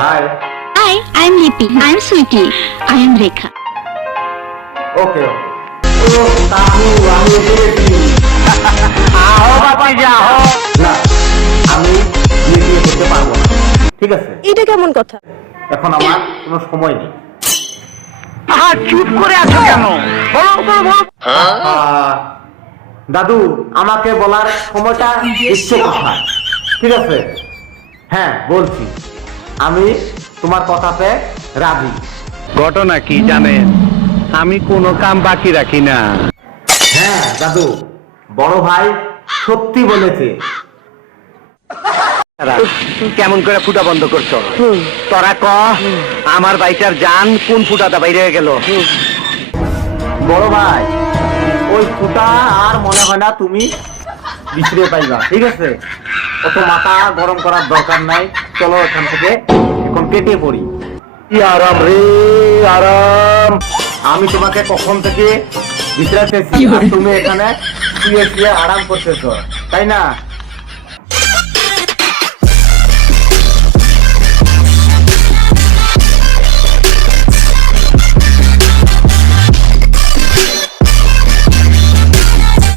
High. Hi, I'm Lipi. I'm Sweetie. I am Rekha. Okay okay. ও তাহু আমি এসে গেছি। আহো ভাতিজা আহো। না, আমি বিয়ে করতে পারবো না। ঠিক আছে, এটা কেমন কথা? এখন আমার কোনো সময় নেই। আহা চুপ করে আছো কেন? বলো বলো বলো। দাদু, আমাকে বলার সময়টা ইচ্ছে কোথায়? ঠিক আছে, হ্যাঁ বলছি, আমি তোমার কথাতে রাজি। ঘটনা কি জানেন, আমি কোনো কাম বাকি রাখি না। হ্যাঁ দাদু, বড় ভাই সত্যি বলেছে। কেমন করে ফুটা বন্ধ করছো? তোরা ক আমার বাইটার জান কোন ফুটাটা বাইরে গেল? বড় ভাই, ওই ফুটা আর মনে হয় না তুমি বিছড়ে পাইবা। ঠিক আছে, অত মাথা গরম করার দরকার নাই। চলো এখান থেকে এখন কেটে পড়ি। কি আরাম রে আরাম। আমি তোমাকে কখন থেকে বিছড়াতেছি আর তুমি এখানে শুয়ে শুয়ে আরাম করতেছো, তাই না?